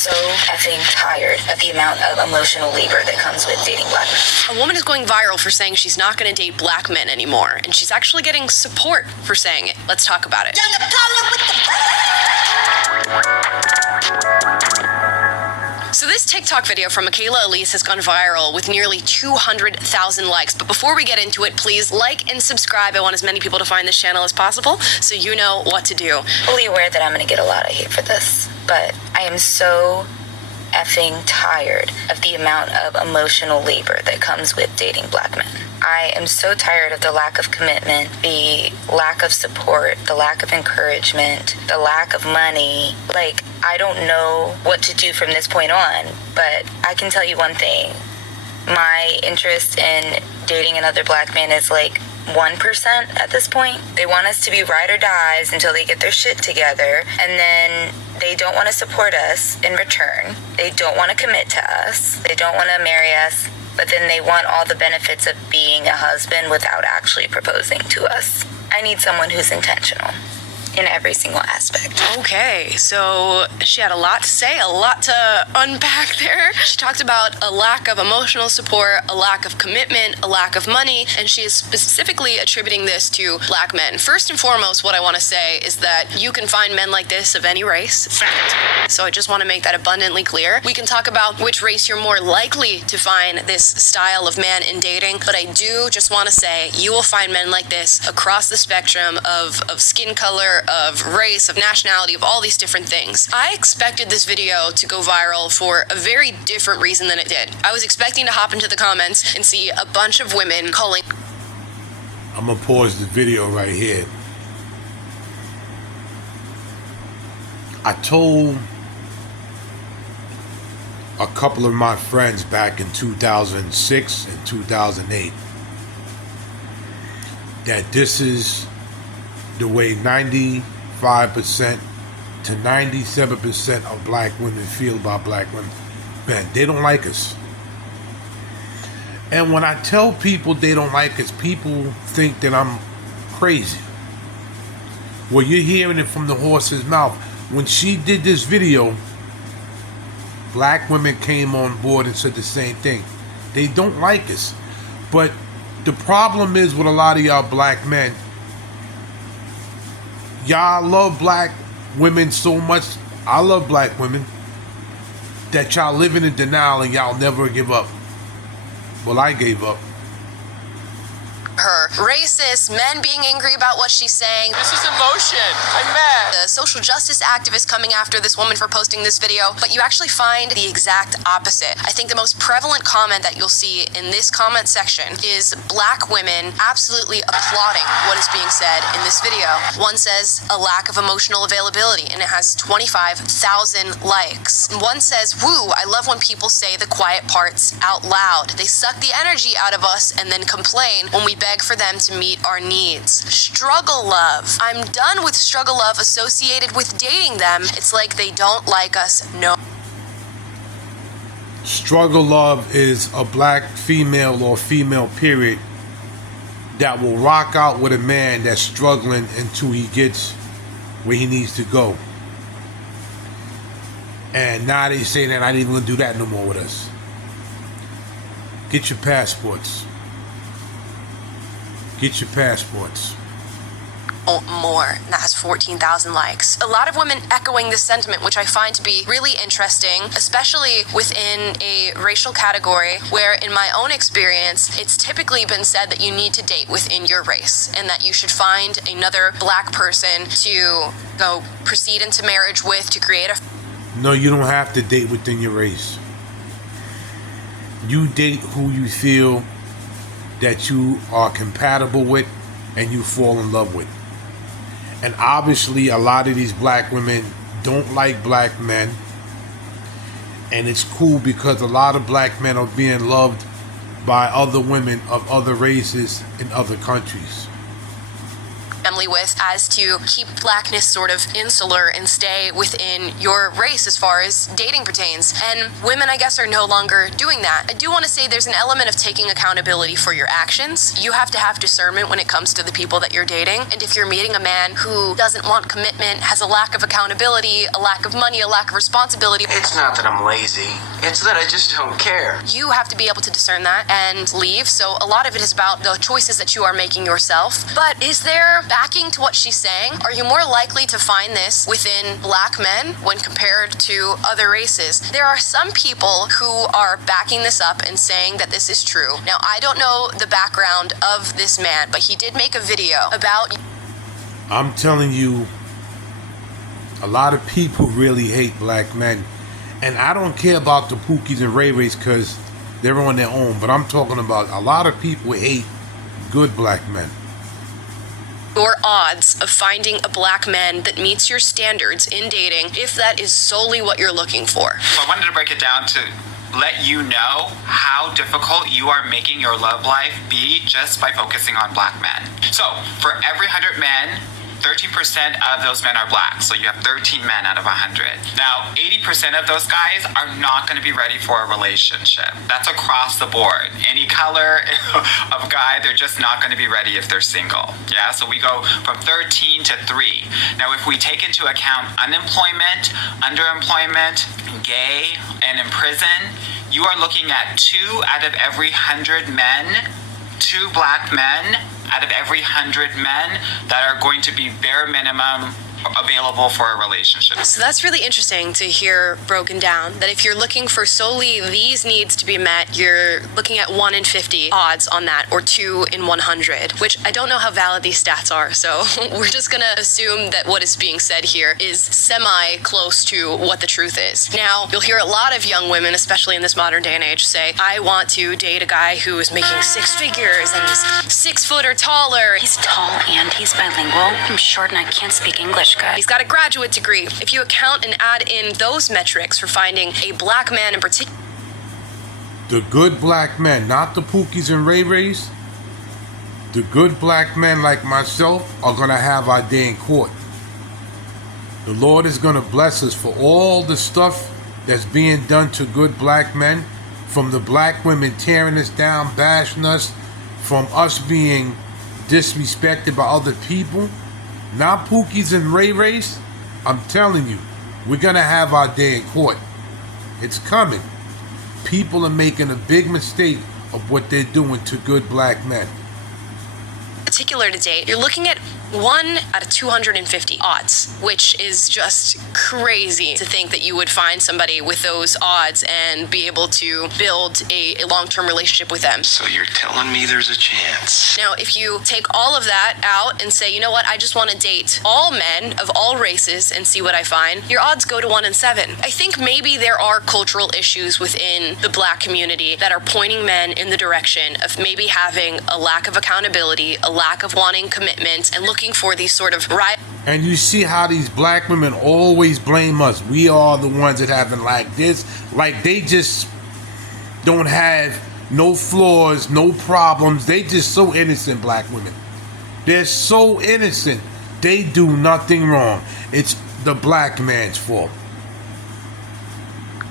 So effing tired of the amount of emotional labor that comes with dating black men. A woman is going viral for saying she's not going to date black men anymore, and she's actually getting support for saying it. Let's talk about it. So this TikTok video from Michaela Elise has gone viral with nearly 200,000 likes. But before we get into it, please like and subscribe. I want as many people to find this channel as possible, so you know what to do. Fully aware that I'm going to get a lot of hate for this, but I am so effing tired of the amount of emotional labor that comes with dating black men. I am so tired of the lack of commitment, the lack of support, the lack of encouragement, the lack of money. Like, I don't know what to do from this point on, but I can tell you one thing. My interest in dating another black man is like 1% at this point. They want us to be ride or dies until they get their shit together, and then they don't want to support us in return. They don't want to commit to us. They don't want to marry us, but then they want all the benefits of being a husband without actually proposing to us. I need someone who's intentional in every single aspect. Okay, so she had a lot to say, a lot to unpack there. She talked about a lack of emotional support, a lack of commitment, a lack of money, and she is specifically attributing this to black men. First and foremost, what I want to say is that you can find men like this of any race. Fact. So I just want to make that abundantly clear. We can talk about which race you're more likely to find this style of man in dating, but I do just want to say you will find men like this across the spectrum of skin color, of race, of nationality, of all these different things. I expected this video to go viral for a very different reason than it did. I was expecting to hop into the comments and see a bunch of women calling. I'm gonna pause the video right here. I told a couple of my friends back in 2006 and 2008 that this is the way 95% to 97% of black women feel about black women. Man, they don't like us. And when I tell people they don't like us, people think that I'm crazy. Well, you're hearing it from the horse's mouth. When she did this video, black women came on board and said the same thing. They don't like us. But the problem is with a lot of y'all black men, y'all love black women so much. I love black women, that y'all living in denial and y'all never give up. Well, I gave up. Her racist, men being angry about what she's saying. This is emotion. I'm mad. The social justice activist coming after this woman for posting this video, but you actually find the exact opposite. I think the most prevalent comment that you'll see in this comment section is black women absolutely applauding what is being said in this video. One says a lack of emotional availability, and it has 25,000 likes. One says, woo, I love when people say the quiet parts out loud. They suck the energy out of us and then complain when we beg for them to meet our needs. Struggle love. I'm done with struggle love associated with dating them. It's like they don't like us. No. Struggle love is a black female or female period that will rock out with a man that's struggling until he gets where he needs to go. And now they say that I didn't want to do that no more with us. Get your passports. Get your passports. More, and that has 14,000 likes. A lot of women echoing this sentiment, which I find to be really interesting, especially within a racial category where, in my own experience, it's typically been said that you need to date within your race and that you should find another black person to go proceed into marriage with to create a... No, you don't have to date within your race. You date who you feel that you are compatible with and you fall in love with. And obviously a lot of these black women don't like black men, and it's cool because a lot of black men are being loved by other women of other races in other countries. family with as to keep blackness sort of insular and stay within your race as far as dating pertains. And women, I guess, are no longer doing that. I do want to say there's an element of taking accountability for your actions. You have to have discernment when it comes to the people that you're dating. And if you're meeting a man who doesn't want commitment, has a lack of accountability, a lack of money, a lack of responsibility, It's not that I'm lazy. It's that I just don't care. you have to be able to discern that and leave. So a lot of it is about the choices that you are making yourself. But is there backing to what she's saying? Are you more likely to find this within black men when compared to other races? There are some people who are backing this up and saying that this is true. Now, I don't know the background of this man, but he did make a video about. I'm telling you, a lot of people really hate black men. And I don't care about the Pookies and Ray Rays because they're on their own. But I'm talking about a lot of people hate good black men. Your odds of finding a black man that meets your standards in dating, if that is solely what you're looking for. So I wanted to break it down to let you know how difficult you are making your love life be just by focusing on black men. So for every 100 men, 13% of those men are black, so you have 13 men out of 100. Now, 80% of those guys are not going to be ready for a relationship. That's across the board. Any color of guy, they're just not going to be ready if they're single. Yeah, so we go from 13 to 3. Now, if we take into account unemployment, underemployment, gay, and in prison, you are looking at 2 out of every 100 men, 2 black men out of every 100 men that are going to be bare minimum available for a relationship. So that's really interesting to hear broken down, that if you're looking for solely these needs to be met, you're looking at 1 in 50 odds on that, or 2 in 100, which I don't know how valid these stats are. So we're just going to assume that what is being said here is semi-close to what the truth is. Now, you'll hear a lot of young women, especially in this modern day and age, say, I want to date a guy who is making 6 figures and he's 6 foot or taller. He's tall and he's bilingual. I'm short and I can't speak English good. He's got a graduate degree. If you account and add in those metrics for finding a black man in particular, The good black men, not the Pookies and Ray Rays, the good black men like myself are going to have our day in court. The Lord is going to bless us for all the stuff that's being done to good black men, from the black women tearing us down, bashing us, from us being disrespected by other people. Not Pookies and Ray Rays. I'm telling you, we're going to have our day in court. It's coming. People are making a big mistake of what they're doing to good black men. to date, you're looking at 1 out of 250 odds, which is just crazy to think that you would find somebody with those odds and be able to build a long-term relationship with them. So you're telling me there's a chance? Now, if you take all of that out and say, you know what, I just want to date all men of all races and see what I find, your odds go to 1 in 7. I think maybe there are cultural issues within the black community that are pointing men in the direction of maybe having a lack of accountability, a lack of wanting commitment, and looking for these sort of And you see how these black women always blame us. We are the ones that haven't like this. Like they just don't have no flaws, no problems. They just so innocent, black women. They're so innocent. They do nothing wrong. It's the black man's fault.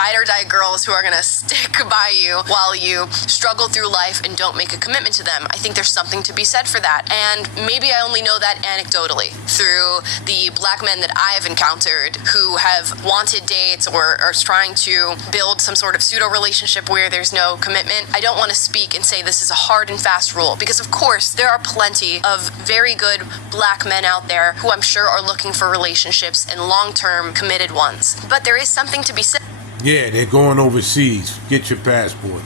ride or die girls who are going to stick by you while you struggle through life and don't make a commitment to them. I think there's something to be said for that. And maybe I only know that anecdotally through the black men that I have encountered who have wanted dates or are trying to build some sort of pseudo relationship where there's no commitment. I don't want to speak and say this is a hard and fast rule, because of course there are plenty of very good black men out there who I'm sure are looking for relationships and long-term committed ones. But there is something to be said. Yeah, they're going overseas. Get your passport.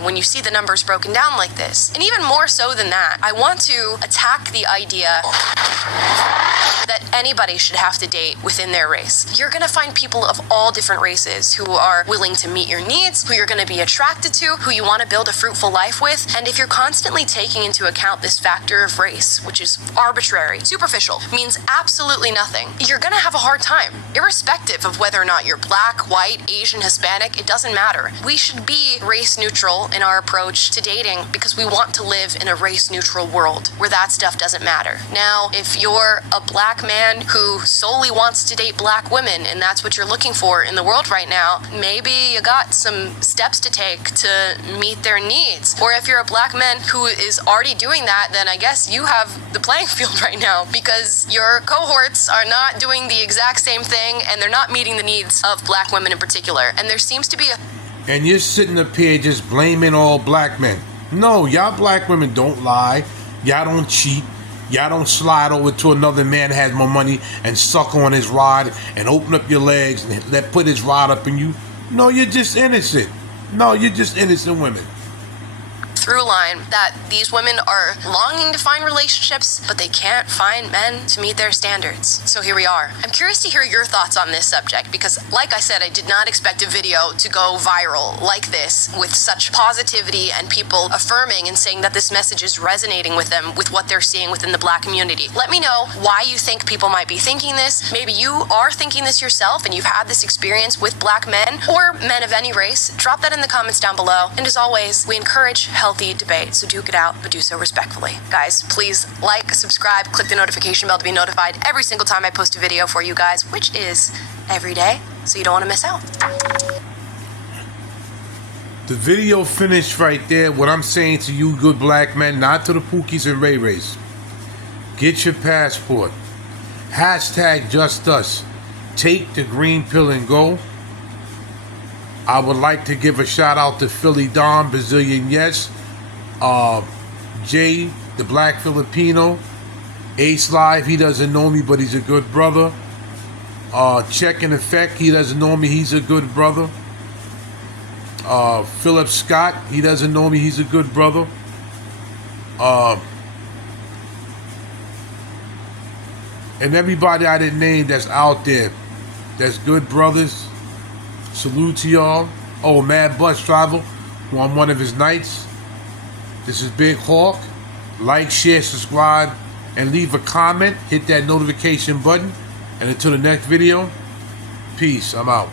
When you see the numbers broken down like this. And even more so than that, I want to attack the idea that anybody should have to date within their race. You're going to find people of all different races who are willing to meet your needs, who you're going to be attracted to, who you want to build a fruitful life with. And if you're constantly taking into account this factor of race, which is arbitrary, superficial, means absolutely nothing, you're going to have a hard time, irrespective of whether or not you're black, white, Asian, Hispanic. It doesn't matter. We should be race neutral neutral in our approach to dating because we want to live in a race-neutral world where that stuff doesn't matter. Now, if you're a black man who solely wants to date black women and that's what you're looking for in the world right now, maybe you got some steps to take to meet their needs. Or if you're a black man who is already doing that, then I guess you have the playing field right now because your cohorts are not doing the exact same thing and they're not meeting the needs of black women in particular. And there seems to be a... And you're sitting up here just blaming all black men. No, y'all black women don't lie. Y'all don't cheat. Y'all don't slide over to another man that has more money and suck on his rod and open up your legs and put his rod up in you. No, you're just innocent. No, you're just innocent women. through line that these women are longing to find relationships, but they can't find men to meet their standards. So here we are. I'm curious to hear your thoughts on this subject because, like I said, I did not expect a video to go viral like this with such positivity and people affirming and saying that this message is resonating with them, with what they're seeing within the Black community. Let me know why you think people might be thinking this. Maybe you are thinking this yourself and you've had this experience with Black men or men of any race. Drop that in the comments down below. And as always, we encourage healthy debate, so duke it out, but do so respectfully. Guys, please like, subscribe, click the notification bell to be notified every single time I post a video for you guys, which is every day, so you don't want to miss out. The video finished right there. What I'm saying to you good Black men, not to the Pookies and Ray Rays. Get your passport. Hashtag just us. Take the green pill and go. I would like to give a shout out to Philly Don, Brazilian Yes, Jay, the Black Filipino, Ace Live, he doesn't know me, but he's a good brother. Check in Effect, he doesn't know me, he's a good brother. Philip Scott, he doesn't know me, he's a good brother. And everybody I didn't name that's out there, that's good brothers. Salute to y'all. Oh, Mad Bus Driver, who I'm one of his knights. This is Big Hawk. Like, share, subscribe, and leave a comment. Hit that notification button. And until the next video, peace. I'm out.